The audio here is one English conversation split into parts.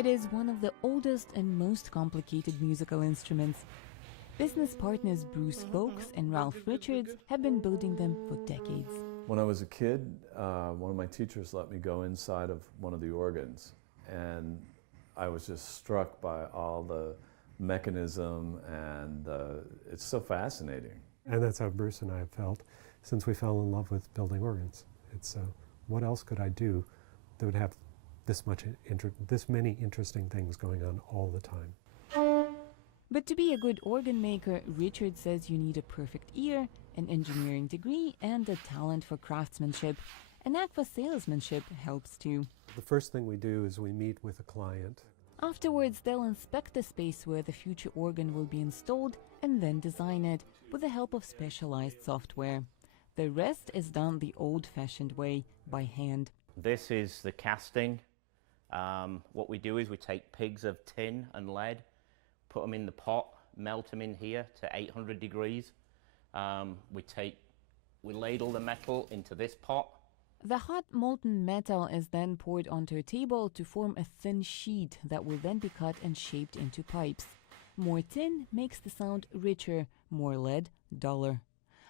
It is one of the oldest and most complicated musical instruments. Business partners Bruce Folks and Ralph Richards have been building them for decades. When I was a kid, one of my teachers let me go inside of one of the organs, and I was just struck by all the mechanism, and it's so fascinating. And that's how Bruce and I have felt since we fell in love with building organs. It's what else could I do that would have this many interesting things going on all the time? But to be a good organ maker, Richard says you need a perfect ear, an engineering degree, and a talent for craftsmanship. A knack for salesmanship helps too. The first thing we do is we meet with a client. Afterwards, they'll inspect the space where the future organ will be installed and then design it with the help of specialized software. The rest is done the old-fashioned way, by hand. This is the casting. What we do is we take pigs of tin and lead, put them in the pot, melt them in here to 800 degrees. We ladle the metal into this pot. The hot molten metal is then poured onto a table to form a thin sheet that will then be cut and shaped into pipes. More tin makes the sound richer, more lead, duller.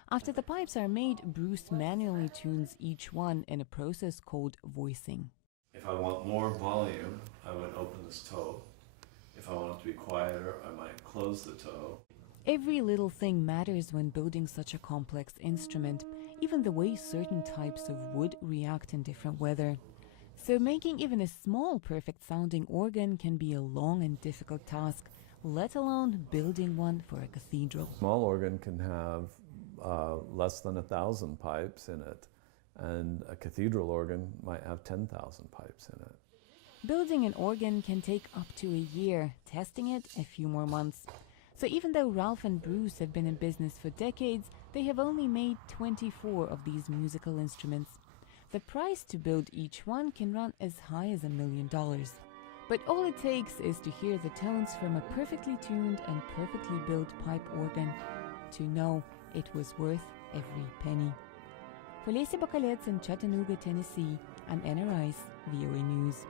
After the pipes are made, Bruce manually tunes each one in a process called voicing. If I want more volume, I would open this toe. If I want it to be quieter, I might close the toe. Every little thing matters when building such a complex instrument, even the way certain types of wood react in different weather. So making even a small perfect-sounding organ can be a long and difficult task, let alone building one for a cathedral. Small organ can have less than 1,000 pipes in it, and a cathedral organ might have 10,000 pipes in it. Building an organ can take up to a year, testing it a few more months. So even though Ralph and Bruce have been in business for decades, they have only made 24 of these musical instruments. The price to build each one can run as high as $1 million. But all it takes is to hear the tones from a perfectly tuned and perfectly built pipe organ to know it was worth every penny. For Lacey Bacalets in Chattanooga, Tennessee, I'm Anna Rice, VOA News.